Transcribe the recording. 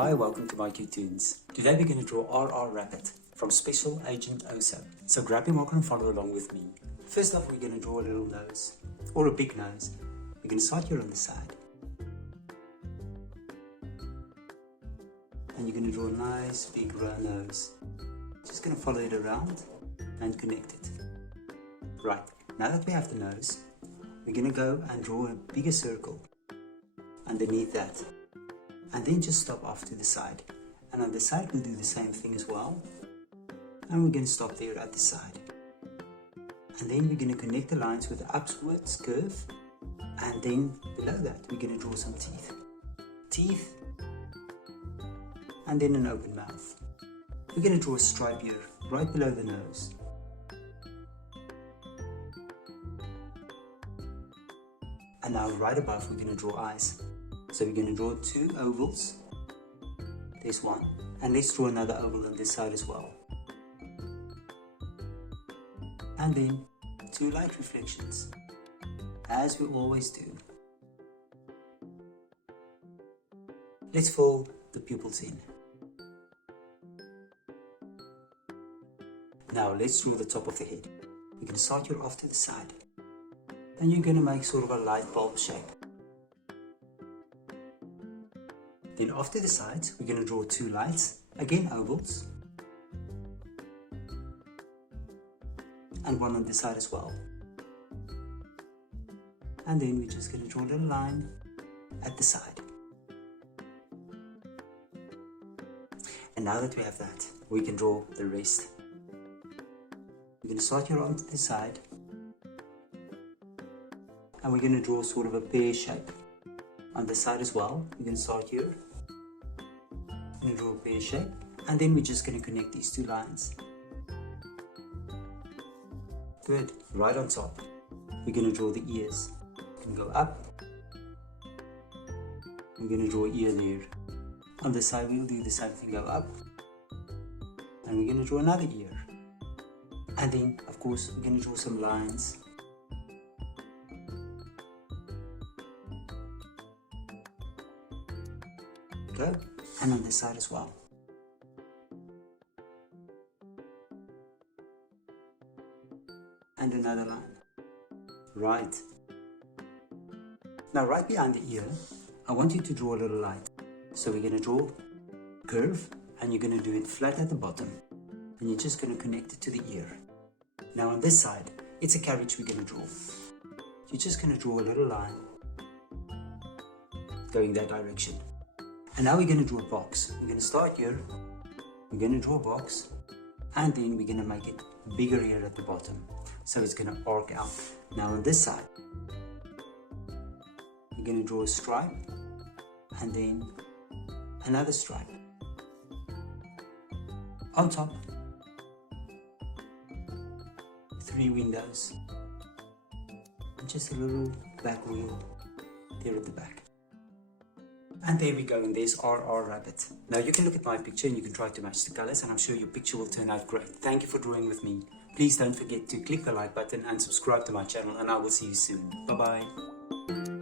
Hi, welcome to mycutetoons. Today we're going to draw RR Rabbit from Special Agent Oso. So grab your marker and follow along with me. First off, we're going to draw a little nose, or a big nose. We're going to start here on the side. And you're going to draw a nice big round nose. Just going to follow it around and connect it. Right, now that we have the nose, we're going to go and draw a bigger circle underneath that. And then just stop off to the side. And on the side we'll do the same thing as well. And we're going to stop there at the side. And then we're going to connect the lines with the upwards curve. And then below that we're going to draw some teeth. Teeth. And then an open mouth. We're going to draw a stripe here, right below the nose. And now right above we're going to draw eyes. So we're going to draw two ovals. There's one. And let's draw another oval on this side as well. And then two light reflections, as we always do. Let's fill the pupils in. Now let's draw the top of the head. We're going to start here off to the side. And you're going to make sort of a light bulb shape. Then off to the sides, we're going to draw two lights, again ovals, and one on this side as well. And then we're just going to draw a little line at the side. And now that we have that, we can draw the rest. We're going to start here onto the side, and we're going to draw sort of a pear shape. On the side as well, we're going to start here. We're going to draw a pear shape, and then we're just going to connect these two lines. Good. Right on top, we're going to draw the ears. We can go up. We're going to draw an ear there. On the side, we'll do the same thing, go up. And we're going to draw another ear. And then, of course, we're going to draw some lines. Go. And on this side as well. And another line. Right. Now right behind the ear, I want you to draw a little light. So we're going to draw a curve, and you're going to do it flat at the bottom. And you're just going to connect it to the ear. Now on this side, it's a carriage we're going to draw. You're just going to draw a little line going that direction. And now we're going to draw a box. We're going to start here. We're going to draw a box. And then we're going to make it bigger here at the bottom. So it's going to arc out. Now on this side, we're going to draw a stripe. And then another stripe. On top, 3 windows. And just a little back wheel there at the back. And there we go, and there's RR Rabbit. Now you can look at my picture and you can try to match the colors, and I'm sure your picture will turn out great. Thank you for drawing with me. Please don't forget to click the like button and subscribe to my channel, and I will see you soon. Bye bye.